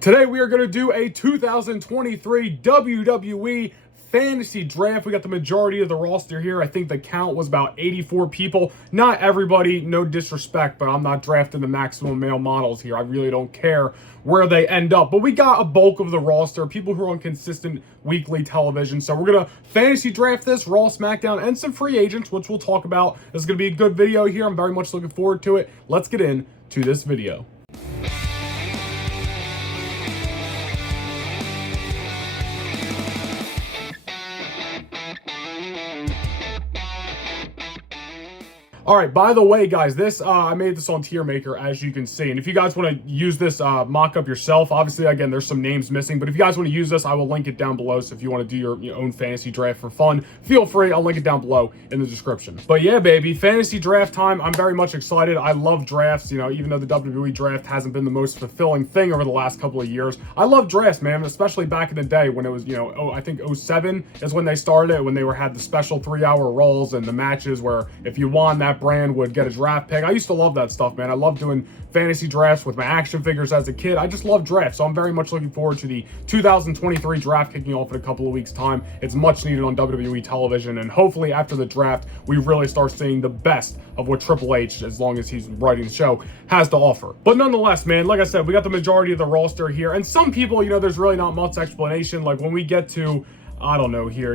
Today we are going to do a 2023 WWE Fantasy Draft. We got the majority of the roster here. I think the count was about 84 people. Not everybody, no disrespect, but I'm not drafting the maximum male models here. I really don't care where they end up. But we got a bulk of the roster, people who are on consistent weekly television. So we're going to fantasy draft this, Raw, SmackDown, and some free agents, which we'll talk about. This is going to be a good video here. I'm very much looking forward to it. Let's get into this video. All right, by the way, guys, this I made this on Tier Maker, as you can see. And if you guys want to use this mock-up yourself, obviously, again, there's some names missing. But if you guys want to use this, I will link it down below. So if you want to do your own fantasy draft for fun, feel free. I'll link it down below in the description. But yeah, baby, fantasy draft time. I'm very much excited. I love drafts, even though the WWE Draft hasn't been the most fulfilling thing over the last couple of years. I love drafts, man, especially back in the day when it was, I think 07 is when they started it, when they had the special 3-hour rolls and the matches where if you won, that brand would get a draft pick. I used to love that stuff, man. I love doing fantasy drafts with my action figures as a kid. I just love drafts, so I'm very much looking forward to the 2023 draft kicking off in a couple of weeks' time. It's much needed on WWE television, and hopefully after the draft, we really start seeing the best of what Triple H, as long as he's writing the show, has to offer. But nonetheless, man, like I said, we got the majority of the roster here, and some people, there's really not much explanation. Like when we get to I don't know here,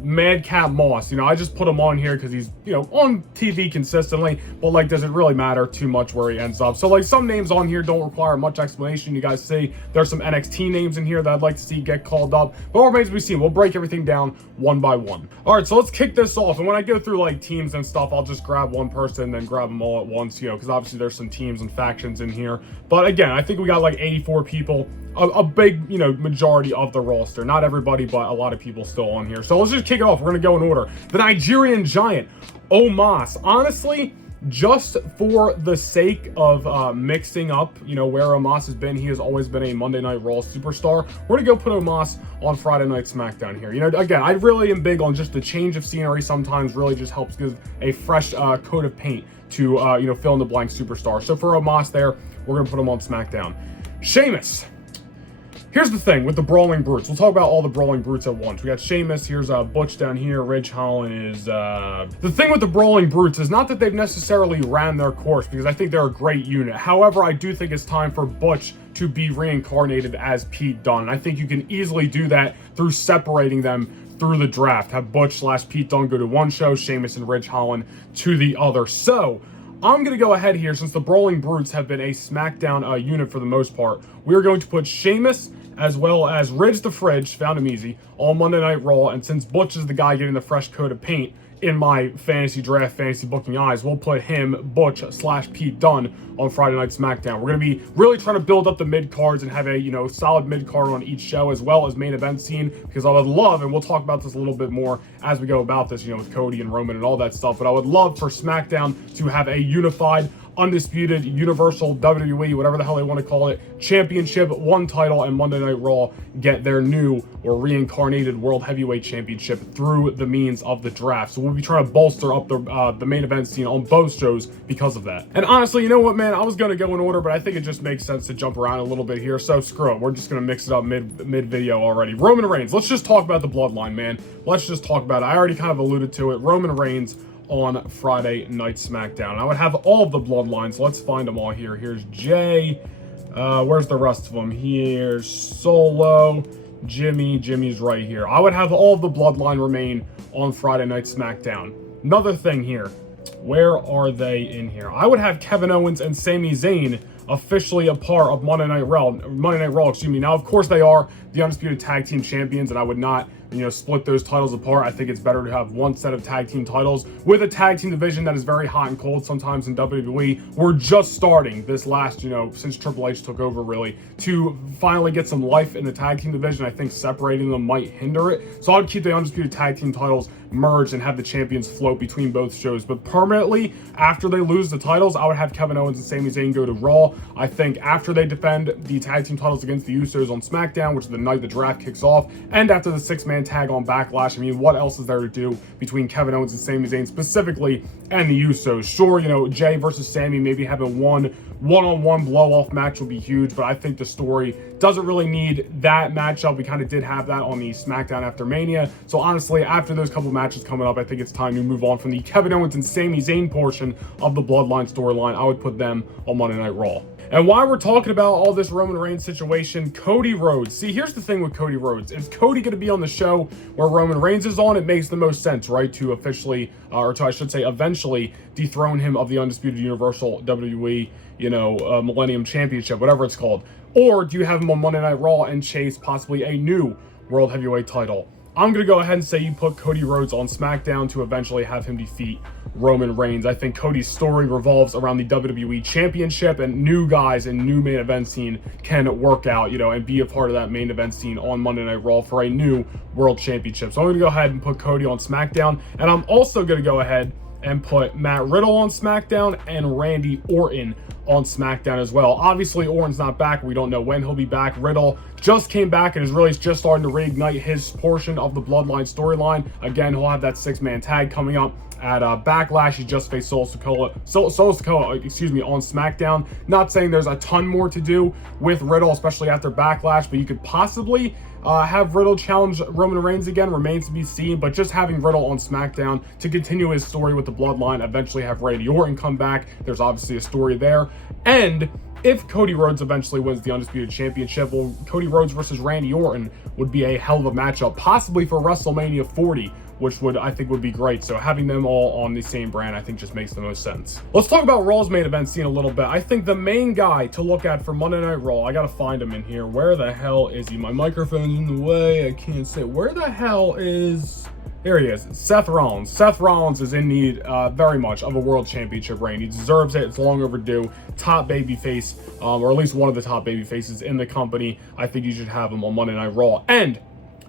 Madcap Moss, I just put him on here because he's, on TV consistently, but like, does it really matter too much where he ends up? So like some names on here don't require much explanation. You guys see there's some NXT names in here that I'd like to see get called up, but what remains to be seen. We'll break everything down one by one. All right, so let's kick this off. And when I go through like teams and stuff, I'll just grab one person and then grab them all at once, because obviously there's some teams and factions in here. But again, I think we got like 84 people. A big, majority of the roster. Not everybody, but a lot of people still on here. So let's just kick it off. We're going to go in order. The Nigerian Giant, Omos. Honestly, just for the sake of mixing up, where Omos has been, he has always been a Monday Night Raw superstar. We're going to go put Omos on Friday Night SmackDown here. Again, I really am big on just the change of scenery. Sometimes really just helps give a fresh coat of paint to, fill in the blank superstar. So for Omos there, we're going to put him on SmackDown. Sheamus. Here's the thing with the Brawling Brutes. We'll talk about all the Brawling Brutes at once. We got Sheamus. Here's Butch down here. Ridge Holland is... The thing with the Brawling Brutes is not that they've necessarily ran their course, because I think they're a great unit. However, I do think it's time for Butch to be reincarnated as Pete Dunne. And I think you can easily do that through separating them through the draft. Have Butch/Pete Dunne go to one show, Sheamus and Ridge Holland to the other. So I'm going to go ahead here, since the Brawling Brutes have been a SmackDown unit for the most part. We're going to put Sheamus as well as Ridge the Fridge, found him easy, on Monday Night Raw. And since Butch is the guy getting the fresh coat of paint in my fantasy draft, fantasy booking eyes, we'll put him, Butch/Pete Dunne, on Friday Night SmackDown. We're going to be really trying to build up the mid-cards and have a, solid mid-card on each show, as well as main event scene, because I would love, and we'll talk about this a little bit more as we go about this, with Cody and Roman and all that stuff, but I would love for SmackDown to have a unified, undisputed, universal WWE, whatever the hell they want to call it, championship, one title, and Monday Night Raw get their new or reincarnated World Heavyweight Championship through the means of the draft. So we'll be trying to bolster up the main event scene on both shows because of that. And honestly, you know what, man? I was going to go in order, but I think it just makes sense to jump around a little bit here. So screw it. We're just going to mix it up mid-video already. Roman Reigns. Let's just talk about the bloodline, man. Let's just talk about it. I already kind of alluded to it. Roman Reigns on Friday Night SmackDown. I would have all of the bloodlines. Let's find them all here. Here's Jay. Where's the rest of them? Here's Solo. Jimmy's right here. I would have all of the bloodline remain on Friday Night SmackDown. Another thing here. Where are they in here? I would have Kevin Owens and Sami Zayn officially a part of Monday Night Raw. Now, of course, they are the undisputed tag team champions, and I would not, split those titles apart. I think it's better to have one set of tag team titles with a tag team division that is very hot and cold sometimes in WWE. We're just starting this last, since Triple H took over, really, to finally get some life in the tag team division. I think separating them might hinder it. So I'd keep the undisputed tag team titles merged and have the champions float between both shows. But permanently, after they lose the titles, I would have Kevin Owens and Sami Zayn go to Raw. I think after they defend the tag team titles against the Usos on SmackDown, which is the night the draft kicks off, and after the 6-man tag on Backlash. I mean, what else is there to do between Kevin Owens and Sami Zayn specifically, and the Usos? Sure, you know, Jay versus Sami, maybe having one-on-one blow-off match would be huge, but I think the story doesn't really need that matchup. We kind of did have that on the SmackDown after Mania. So honestly, after those couple matches coming up, I think it's time to move on from the Kevin Owens and Sami Zayn portion of the Bloodline storyline. I would put them on Monday Night Raw. And while we're talking about all this Roman Reigns situation, Cody Rhodes. See, here's the thing with Cody Rhodes. Is Cody going to be on the show where Roman Reigns is on? It makes the most sense, right? To officially, or to, I should say, eventually dethrone him of the Undisputed Universal WWE, Millennium Championship, whatever it's called. Or do you have him on Monday Night Raw and chase possibly a new World Heavyweight title? I'm going to go ahead and say you put Cody Rhodes on SmackDown to eventually have him defeat Roman Reigns. I think Cody's story revolves around the WWE Championship, and new guys and new main event scene can work out, and be a part of that main event scene on Monday Night Raw for a new World Championship. So I'm going to go ahead and put Cody on SmackDown, and I'm also going to go ahead and put Matt Riddle on SmackDown and Randy Orton on SmackDown as well. Obviously, Orton's not back. We don't know when he'll be back. Riddle just came back and is really just starting to reignite his portion of the Bloodline storyline. Again, he'll have that 6-man tag coming up at Backlash. He just faced Solo Sikoa, on SmackDown. Not saying there's a ton more to do with Riddle, especially after Backlash, but you could possibly have Riddle challenge Roman Reigns again, remains to be seen, but just having Riddle on SmackDown to continue his story with the Bloodline, eventually have Randy Orton come back. There's obviously a story there. And if Cody Rhodes eventually wins the Undisputed Championship, well, Cody Rhodes versus Randy Orton would be a hell of a matchup, possibly for WrestleMania 40, which I think would be great. So having them all on the same brand, I think just makes the most sense. Let's talk about Raw's main event scene a little bit. I think the main guy to look at for Monday Night Raw, I gotta find him in here. Where the hell is he? My microphone's in the way. I can't say. Where the hell is... There he is, Seth Rollins. Seth Rollins is in need very much of a world championship reign. He deserves it. It's long overdue. Top babyface, or at least one of the top babyfaces in the company. I think you should have him on Monday Night Raw. And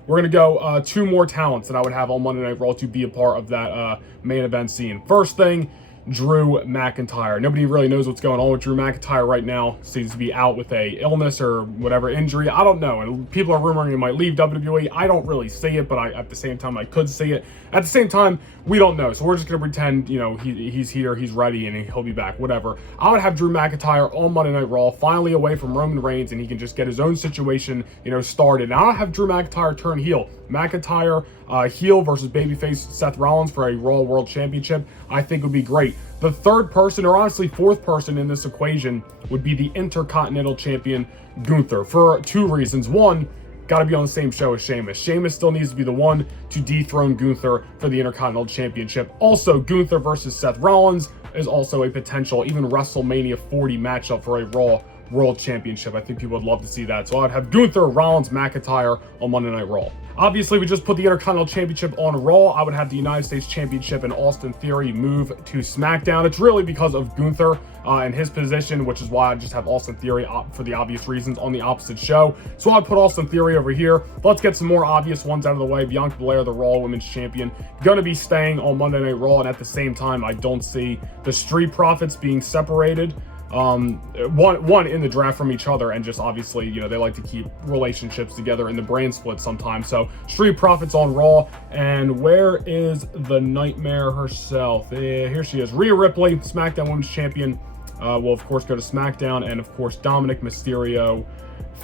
we're going to go 2 more talents that I would have on Monday Night Raw to be a part of that main event scene. First thing, Drew McIntyre. Nobody really knows what's going on with Drew McIntyre right now. Seems to be out with a illness or whatever injury. I don't know. And people are rumoring he might leave WWE. I don't really see it, but at the same time, I could see it. At the same time, we don't know. So we're just going to pretend, he's here, he's ready, and he'll be back, whatever. I would have Drew McIntyre on Monday Night Raw, finally away from Roman Reigns, and he can just get his own situation, started. Now I have Drew McIntyre turn heel. McIntyre heel versus babyface Seth Rollins for a Raw World Championship, I think would be great. The third person, or honestly fourth person in this equation, would be the Intercontinental Champion Gunther, for 2 reasons. One, got to be on the same show as Sheamus. Sheamus still needs to be the one to dethrone Gunther for the Intercontinental Championship. Also, Gunther versus Seth Rollins is also a potential, even WrestleMania 40 matchup for a Raw World Championship. I think people would love to see that. So I'd have Gunther, Rollins, McIntyre on Monday Night Raw. Obviously, we just put the Intercontinental Championship on Raw. I would have the United States Championship and Austin Theory move to SmackDown. It's really because of Gunther and his position, which is why I just have Austin Theory for the obvious reasons on the opposite show. So I'd put Austin Theory over here. Let's get some more obvious ones out of the way. Bianca Belair, the Raw Women's Champion, going to be staying on Monday Night Raw. And at the same time, I don't see the Street Profits being separated. One in the draft from each other, and just obviously, they like to keep relationships together in the brand split sometimes. So Street Profits on Raw. And where is the Nightmare herself? Here she is. Rhea Ripley, SmackDown Women's Champion, will of course go to SmackDown, and of course Dominic Mysterio,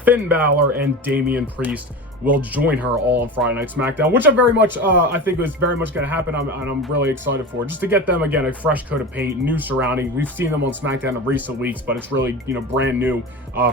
Finn Balor, and Damian Priest will join her all on Friday Night SmackDown, which I think is very much going to happen, and I'm really excited for. Just to get them, again, a fresh coat of paint, new surrounding. We've seen them on SmackDown in recent weeks, but it's really, brand new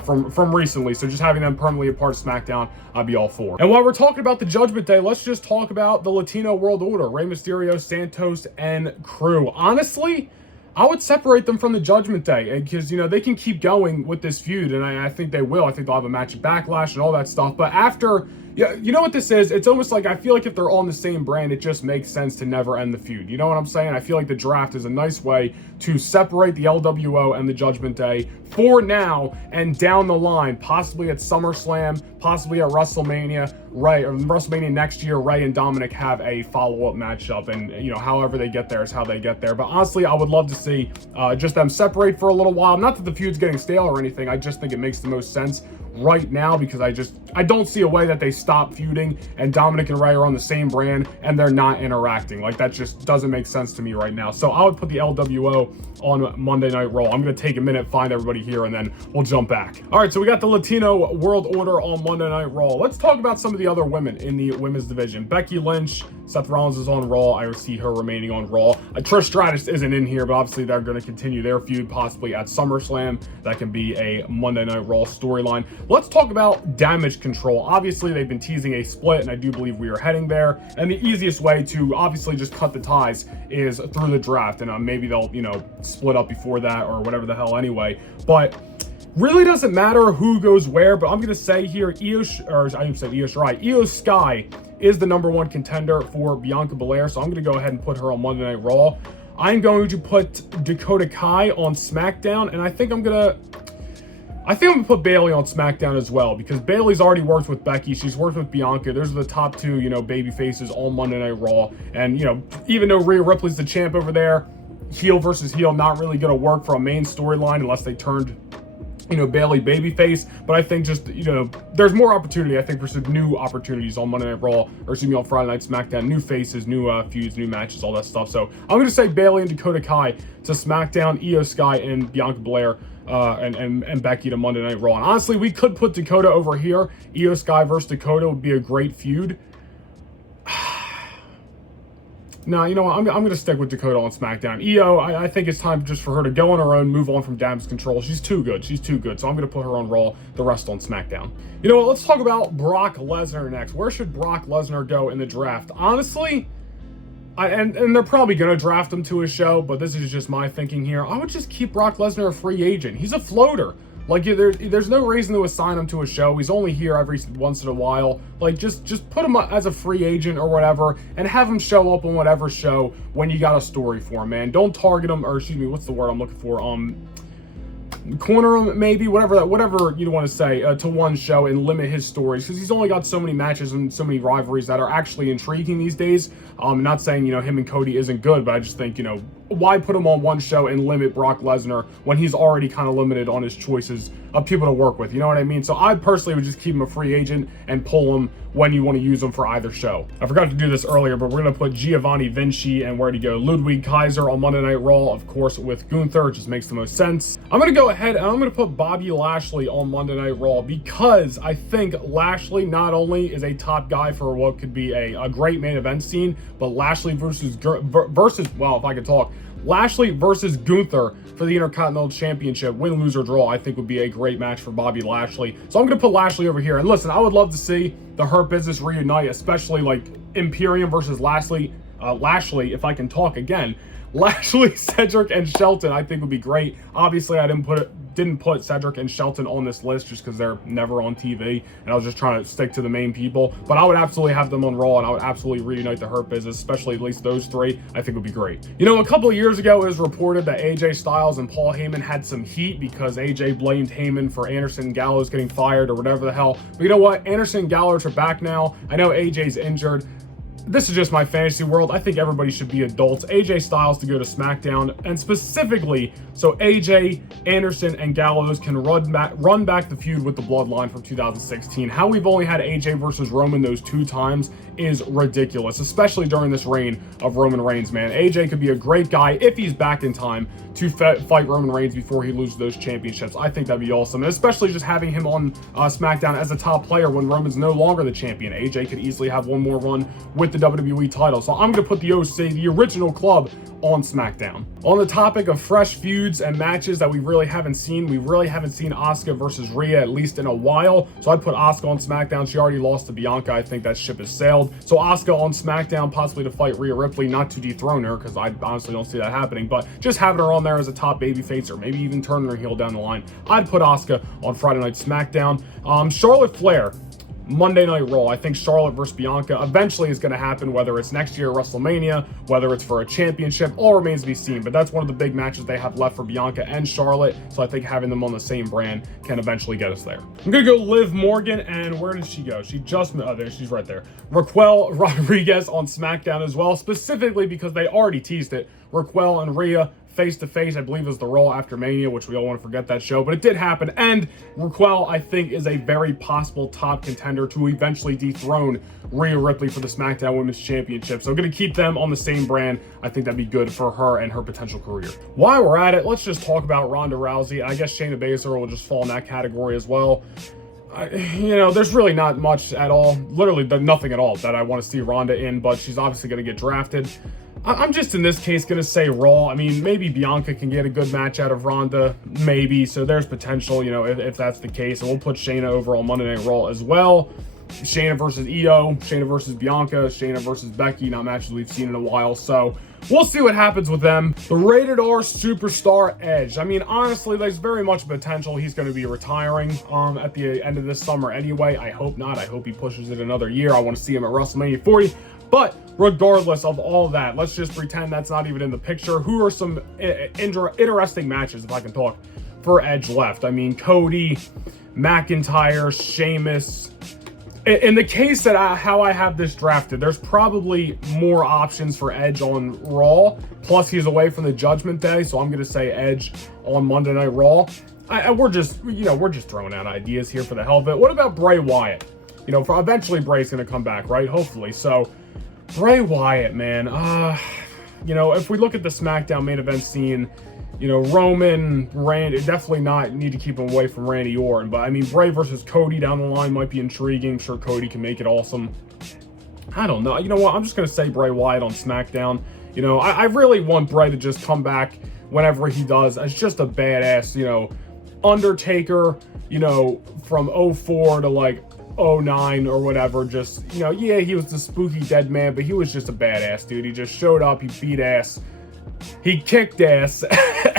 from recently. So just having them permanently a part of SmackDown, I'd be all for. And while we're talking about the Judgment Day, let's just talk about the Latino World Order, Rey Mysterio, Santos, and crew. Honestly, I would separate them from the Judgment Day, because, they can keep going with this feud, and I think they will. I think they'll have a match at Backlash and all that stuff. But after, you know what this is? It's almost like, I feel like if they're on the same brand, it just makes sense to never end the feud. You know what I'm saying? I feel like the draft is a nice way to separate the LWO and the Judgment Day for now, and down the line, possibly at SummerSlam, possibly at WrestleMania, WrestleMania next year, Rey and Dominic have a follow-up matchup, and however they get there is how they get there. But honestly, I would love to see just them separate for a little while. Not that the feud's getting stale or anything, I just think it makes the most sense right now, because I don't see a way that they stop feuding and Dominic and Rey are on the same brand and they're not interacting. Like, that just doesn't make sense to me right now. So I would put the LWO on Monday Night Raw. I'm going to take a minute, find everybody here, and then we'll jump back. All right, so we got the Latino World Order on Monday Night Raw. Let's talk about some of the other women in the women's division. Becky Lynch, Seth Rollins is on Raw. I see her remaining on Raw. Trish Stratus isn't in here, but obviously they're going to continue their feud possibly at SummerSlam. That can be a Monday Night Raw storyline. Let's talk about Damage Control. Obviously, they've been teasing a split, and I do believe we are heading there. And the easiest way to obviously just cut the ties is through the draft. And maybe they'll, split up before that or whatever the hell anyway. But really doesn't matter who goes where, but I'm going to say here, Io Sky is the #1 contender for Bianca Belair, so I'm going to go ahead and put her on Monday Night Raw. I'm going to put Dakota Kai on SmackDown, and I think I'm going to put Bayley on SmackDown as well, because Bayley's already worked with Becky. She's worked with Bianca. Those are the top two, baby faces on Monday Night Raw. And, even though Rhea Ripley's the champ over there, heel versus heel, not really going to work for a main storyline unless they turned Bayley babyface. But I think just, there's more opportunity, I think, for some new opportunities on Monday Night Raw, or on Friday Night SmackDown, new faces, new feuds, new matches, all that stuff. So I'm going to say Bayley and Dakota Kai to SmackDown, Io Sky and Bianca Belair and Becky to Monday Night Raw. And honestly, we could put Dakota over here. Io Sky versus Dakota would be a great feud. No, you know what? I'm going to stick with Dakota on SmackDown. Io, I think it's time just for her to go on her own, move on from Damage Control. She's too good. She's too good. So I'm going to put her on Raw, the rest on SmackDown. You know what? Let's talk about Brock Lesnar next. Where should Brock Lesnar go in the draft? Honestly, and they're probably going to draft him to a show, but this is just my thinking here. I would just keep Brock Lesnar a free agent. He's a floater. Like, there's no reason to assign him to a show. He's only here every once in a while. Like, just put him as a free agent or whatever, and have him show up on whatever show when you got a story for him, man. Don't target him, or excuse me, what's the word I'm looking for? Corner him, maybe, whatever you want to say, to one show and limit his stories, because he's only got so many matches and so many rivalries that are actually intriguing these days. I'm not saying, him and Cody isn't good, but I just think, why put him on one show and limit Brock Lesnar when he's already kind of limited on his choices of people to work with? You know what I mean? So I personally would just keep him a free agent and pull him when you want to use him for either show. I forgot to do this earlier, but we're going to put Giovanni Vinci and where to go Ludwig Kaiser on Monday Night Raw, of course, with Gunther. It just makes the most sense. I'm going to go ahead and I'm going to put Bobby Lashley on Monday Night Raw, because I think Lashley not only is a top guy for what could be a great main event scene, but Lashley versus well, if I could talk, Lashley versus Gunther for the Intercontinental Championship, win, lose, or draw, I think would be a great match for Bobby Lashley. So I'm going to put Lashley over here. And listen, I would love to see the Hurt Business reunite, especially like Imperium versus Lashley, if I can talk again. Lashley, Cedric, and Shelton, I think would be great. Obviously, I didn't put Cedric and Shelton on this list just because they're never on TV, and I was just trying to stick to the main people. But I would absolutely have them on Raw, and I would absolutely reunite the Hurt Business, especially at least those three. I think would be great. A couple of years ago, it was reported that AJ Styles and Paul Heyman had some heat because AJ blamed Heyman for Anderson and Gallows getting fired or whatever the hell. But you know what? Anderson and Gallows are back now. I know AJ's injured. This is just my fantasy world. I think everybody should be adults. AJ Styles to go to SmackDown, and specifically so AJ, Anderson, and Gallows can run back the feud with the Bloodline from 2016. How we've only had AJ versus Roman those 2 times is ridiculous, especially during this reign of Roman Reigns, man. AJ could be a great guy if he's back in time to fight Roman Reigns before he loses those championships. I think that'd be awesome, and especially just having him on SmackDown as a top player when Roman's no longer the champion. AJ could easily have one more run with the WWE title. So I'm going to put the OC, the original club, on SmackDown. On the topic of fresh feuds and matches that we really haven't seen Asuka versus Rhea, at least in a while. So I'd put Asuka on SmackDown. She already lost to Bianca. I think that ship has sailed. So Asuka on SmackDown, possibly to fight Rhea Ripley, not to dethrone her, because I honestly don't see that happening, but just having her on there as a top babyface, or maybe even turning her heel down the line. I'd put Asuka on Friday Night SmackDown. Charlotte Flair, Monday Night Raw. I think Charlotte versus Bianca eventually is going to happen, whether it's next year at WrestleMania, whether it's for a championship, all remains to be seen. But that's one of the big matches they have left for Bianca and Charlotte, so I think having them on the same brand can eventually get us there. I'm going to go Liv Morgan, and where did she go? She just, oh, there, she's right there. Raquel Rodriguez on SmackDown as well, specifically because they already teased it. Raquel and Rhea face-to-face, I believe, is the Raw after Mania, which we all want to forget that show, but it did happen. And Raquel, I think, is a very possible top contender to eventually dethrone Rhea Ripley for the SmackDown Women's Championship. So I'm going to keep them on the same brand. I think that'd be good for her and her potential career. While we're at it, let's just talk about Ronda Rousey. I guess Shayna Baszler will just fall in that category as well. There's really not much at all, literally nothing at all that I want to see Ronda in, but she's obviously going to get drafted. I'm just in this case going to say Raw. I mean, maybe Bianca can get a good match out of Ronda, maybe. So there's potential, if that's the case. And we'll put Shayna over on Monday Night Raw as well. Shayna versus Io, Shayna versus Bianca, Shayna versus Becky, not matches we've seen in a while. So we'll see what happens with them. The Rated R Superstar Edge. I mean, honestly, there's very much potential he's going to be retiring at the end of this summer anyway. I hope not. I hope he pushes it another year. I want to see him at WrestleMania 40. But regardless of all that, let's just pretend that's not even in the picture. Who are some interesting matches, if I can talk, for Edge left? I mean, Cody, McIntyre, Sheamus. In the case that how I have this drafted, there's probably more options for Edge on Raw. Plus, he's away from the Judgment Day, so I'm going to say Edge on Monday Night Raw. We're just throwing out ideas here for the hell of it. What about Bray Wyatt? Eventually Bray's going to come back, right? Hopefully. So, Bray Wyatt, man. If we look at the SmackDown main event scene, Roman, Randy, definitely not need to keep him away from Randy Orton. But, I mean, Bray versus Cody down the line might be intriguing. I'm sure Cody can make it awesome. I don't know. You know what? I'm just going to say Bray Wyatt on SmackDown. I really want Bray to just come back whenever he does as just a badass, Undertaker, from 04 to, like, 09 or whatever. Just, yeah, he was the spooky dead man, but he was just a badass, dude. He just showed up. He beat ass. He kicked ass,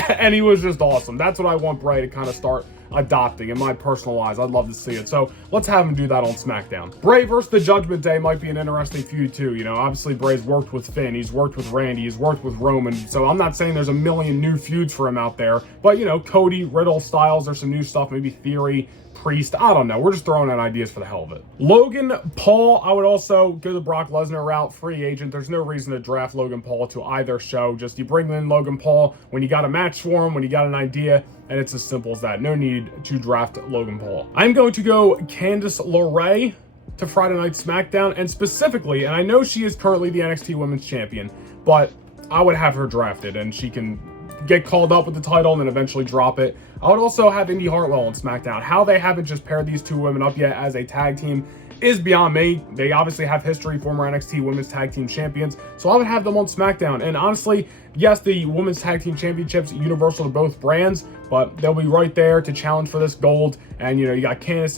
and he was just awesome. That's what I want Bray to kind of start adopting in my personal eyes. I'd love to see it. So let's have him do that on SmackDown. Bray versus the Judgment Day might be an interesting feud too. Obviously Bray's worked with Finn. He's worked with Randy. He's worked with Roman. So I'm not saying there's a million new feuds for him out there. But, Cody, Riddle, Styles, there's some new stuff. Maybe Theory, Priest. I don't know. We're just throwing out ideas for the hell of it. Logan Paul, I would also go the Brock Lesnar route, free agent. There's no reason to draft Logan Paul to either show. Just you bring in Logan Paul when you got a match for him, when you got an idea, and it's as simple as that. No need to draft Logan Paul. I'm going to go Candice LeRae to Friday Night SmackDown, and specifically, and I know she is currently the NXT Women's Champion, but I would have her drafted, and she can get called up with the title and then eventually drop it. I would also have Indy Hartwell on SmackDown. How they haven't just paired these two women up yet as a tag team is beyond me. They obviously have history, former NXT Women's Tag Team Champions, so I would have them on SmackDown. And honestly, yes, the Women's Tag Team Championships universal to both brands, but they'll be right there to challenge for this gold. And you got Candice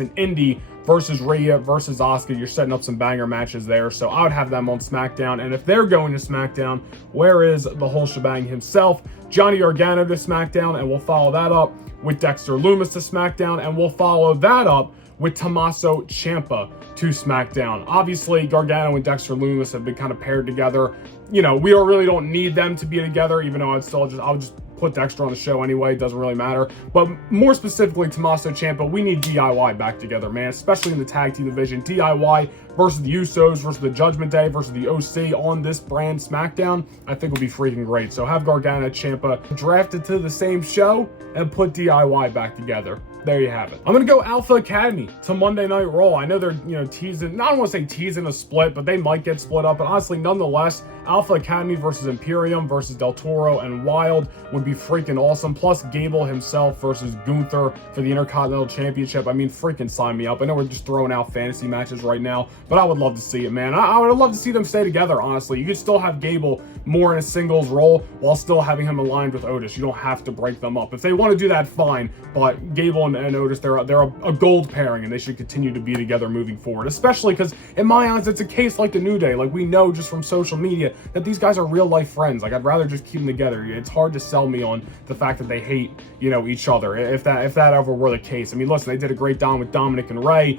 and Indy versus Rhea versus Asuka. You're setting up some banger matches there, so I would have them on SmackDown. And if they're going to SmackDown, where is the whole shebang himself? Johnny Gargano to SmackDown, and we'll follow that up with Dexter Lumis to SmackDown, and we'll follow that up with Tommaso Ciampa to SmackDown. Obviously, Gargano and Dexter Lumis have been kind of paired together. We really don't need them to be together, even though I'll just put Dexter on the show anyway. It doesn't really matter. But more specifically, Tommaso Ciampa, we need DIY back together, man, especially in the tag team division. DIY versus the Usos, versus the Judgment Day, versus the OC on this brand SmackDown, I think will be freaking great. So have Gargano, Ciampa drafted to the same show and put DIY back together. There you have it. I'm going to go Alpha Academy to Monday Night Raw. I know they're, teasing, I don't want to say teasing a split, but they might get split up. But honestly, nonetheless, Alpha Academy versus Imperium versus Del Toro and Wild would be freaking awesome. Plus Gable himself versus Gunther for the Intercontinental Championship. I mean, freaking sign me up. I know we're just throwing out fantasy matches right now, but I would love to see it, man. I would love to see them stay together, honestly. You could still have Gable more in a singles role while still having him aligned with Otis. You don't have to break them up. If they want to do that, fine. But Gable and Otis, they're a gold pairing, and they should continue to be together moving forward. Especially because, in my eyes, it's a case like the New Day. Like, we know just from social media that these guys are real life friends. Like, I'd rather just keep them together. It's hard to sell me on the fact that they hate, each other. If that ever were the case. I mean, listen, they did a great job with Dominic and Ray,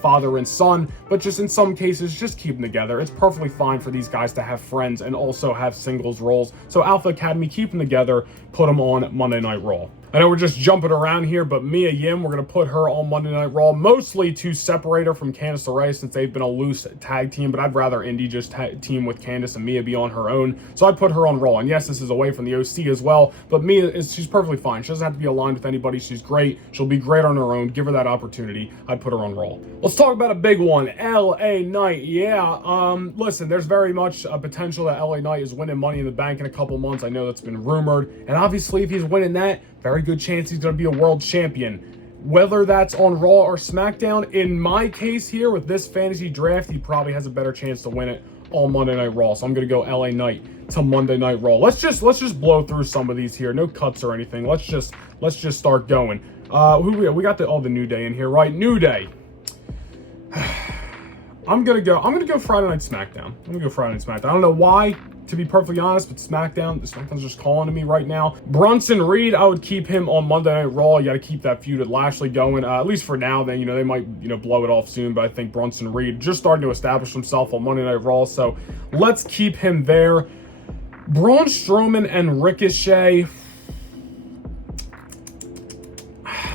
father and son. But just in some cases, just keep them together. It's perfectly fine for these guys to have friends and also have singles roles. So Alpha Academy, keep them together. Put them on Monday Night Raw. I know we're just jumping around here, but Mia Yim, we're going to put her on Monday Night Raw, mostly to separate her from Candice LeRae since they've been a loose tag team, but I'd rather Indy just team with Candice and Mia be on her own. So I'd put her on Raw. And yes, this is away from the OC as well, but Mia, she's perfectly fine. She doesn't have to be aligned with anybody. She's great. She'll be great on her own. Give her that opportunity. I'd put her on Raw. Let's talk about a big one. LA Knight. Yeah, listen, there's very much a potential that LA Knight is winning Money in the Bank in a couple months. I know that's been rumored. And obviously, if he's winning that, very good chance he's going to be a world champion. Whether that's on Raw or SmackDown, in my case here with this fantasy draft, he probably has a better chance to win it on Monday Night Raw. So I'm going to go LA Knight to Monday Night Raw. Let's just blow through some of these here. No cuts or anything. Let's just start going. We got the New Day in here, right? New Day. I'm gonna go Friday Night SmackDown. I don't know why, to be perfectly honest, but SmackDown's just calling to me right now. Bronson Reed, I would keep him on Monday Night Raw. You got to keep that feud with Lashley going, at least for now. Then they might blow it off soon, but I think Bronson Reed just starting to establish himself on Monday Night Raw, so let's keep him there. Braun Strowman and Ricochet.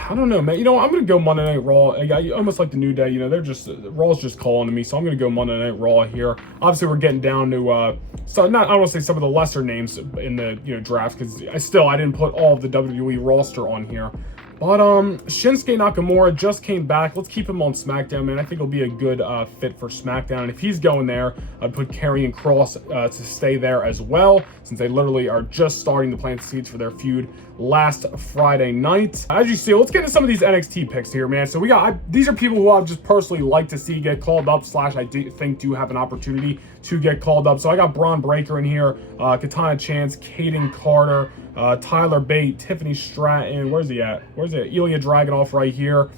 I don't know, man. I'm going to go Monday Night Raw. Almost like the New Day, Raw's just calling to me, so I'm going to go Monday Night Raw here. Obviously, we're getting down to, I don't want to say some of the lesser names in the, draft, because I didn't put all of the WWE roster on here. But, Shinsuke Nakamura just came back. Let's keep him on SmackDown, man. I think he'll be a good fit for SmackDown. And if he's going there, I'd put Karrion Kross to stay there as well, since they literally are just starting to plant the seeds for their feud last Friday night. As you see, let's get into some of these NXT picks here, man. So these are people who I've just personally like to see get called up, / I think do have an opportunity to get called up. So I got Braun Breaker in here, Katana Chance, Kaden Carter, Tyler Bate, Tiffany Stratton. Where's he at? Ilya Dragunov right here.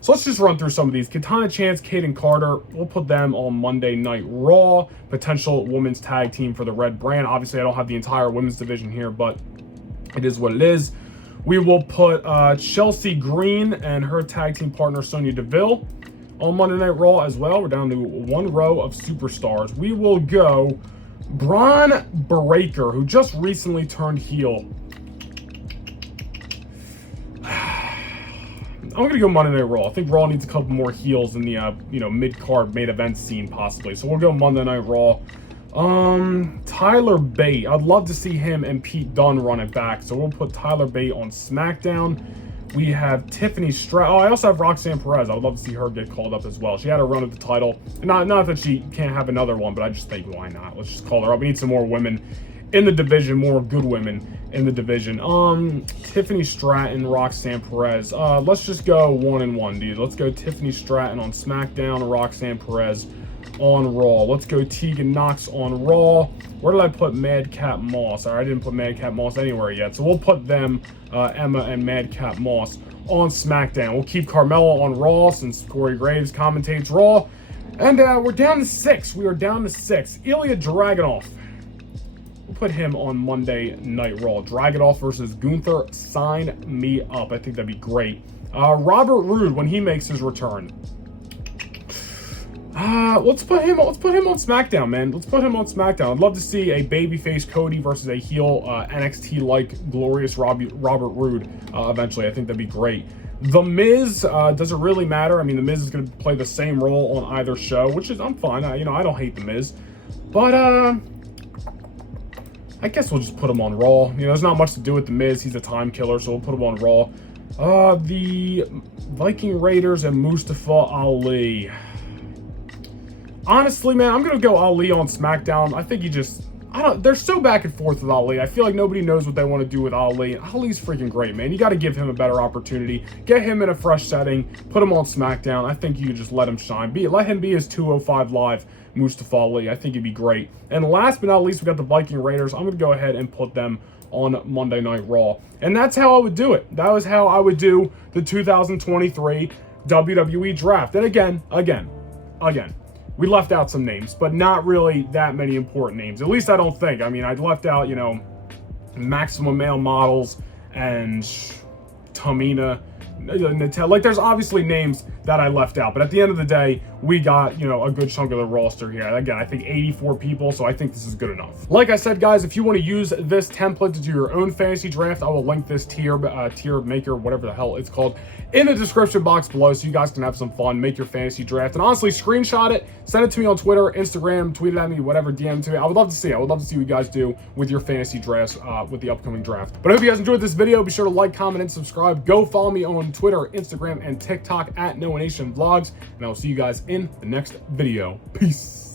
So let's just run through some of these. Katana Chance, Kaden Carter. We'll put them on Monday Night Raw. Potential women's tag team for the Red Brand. Obviously, I don't have the entire women's division here, but it is what it is. We will put Chelsea Green and her tag team partner Sonya Deville on Monday Night Raw as well. We're down to one row of superstars. We will go Braun Breaker, who just recently turned heel. I'm going to go Monday Night Raw. I think Raw needs a couple more heels in the, mid-card main event scene, possibly. So we'll go Monday Night Raw. Tyler Bate. I'd love to see him and Pete Dunne run it back. So we'll put Tyler Bate on SmackDown. We have Tiffany Stratton. I also have Roxanne Perez. I would love to see her get called up as well. She had a run at the title. Not that she can't have another one, but I just think, why not? Let's just call her up. We need some more women in the division, more good women in the division. Tiffany Stratton, Roxanne Perez. Let's just go 1-1, dude. Let's go Tiffany Stratton on SmackDown, Roxanne Perez on Raw. Let's go Tegan Knox on Raw. Where did I put Madcap Moss? I didn't put Madcap Moss anywhere yet, so we'll put them, Emma and Madcap Moss, on SmackDown. We'll keep Carmella on Raw since Corey Graves commentates Raw. And we're down to 6. We are down to 6. Ilya Dragunov. We'll put him on Monday Night Raw. Dragunov versus Gunther. Sign me up. I think that'd be great. Robert Roode when he makes his return. Let's put him on SmackDown, man. Let's put him on SmackDown. I'd love to see a babyface Cody versus a heel NXT-like glorious Robert Roode eventually. I think that'd be great. The Miz, does it really matter? I mean, The Miz is going to play the same role on either show, which is, I'm fine. I don't hate The Miz. But, I guess we'll just put him on Raw. There's not much to do with The Miz. He's a time killer, so we'll put him on Raw. The Viking Raiders and Mustafa Ali. Honestly, man, I'm going to go Ali on SmackDown. I think they're so back and forth with Ali. I feel like nobody knows what they want to do with Ali. Ali's freaking great, man. You got to give him a better opportunity. Get him in a fresh setting. Put him on SmackDown. I think you can just let him shine. Let him be his 205 Live Mustafa Ali. I think he'd be great. And last but not least, we got the Viking Raiders. I'm going to go ahead and put them on Monday Night Raw. And that's how I would do it. That was how I would do the 2023 WWE Draft. And again, we left out some names, but not really that many important names. At least I don't think. I mean, I left out, Maximum Male Models and Tamina. like there's obviously names that I left out, but at the end of the day, we got, you know, a good chunk of the roster here. Again, I think 84 people, so I think this is good enough. Like I said, guys, if you want to use this template to do your own fantasy draft, I will link this tier maker, whatever the hell it's called, in the description box below, so you guys can have some fun, make your fantasy draft, and honestly, screenshot it, send it to me on Twitter, Instagram, tweet it at me, whatever, DM it to me. I would love to see what you guys do with your fantasy drafts with the upcoming draft. But I hope you guys enjoyed this video. Be sure to like, comment, and subscribe. Go follow me on Twitter, Instagram, and TikTok at NoahNation Vlogs, and I will see you guys in the next video. Peace.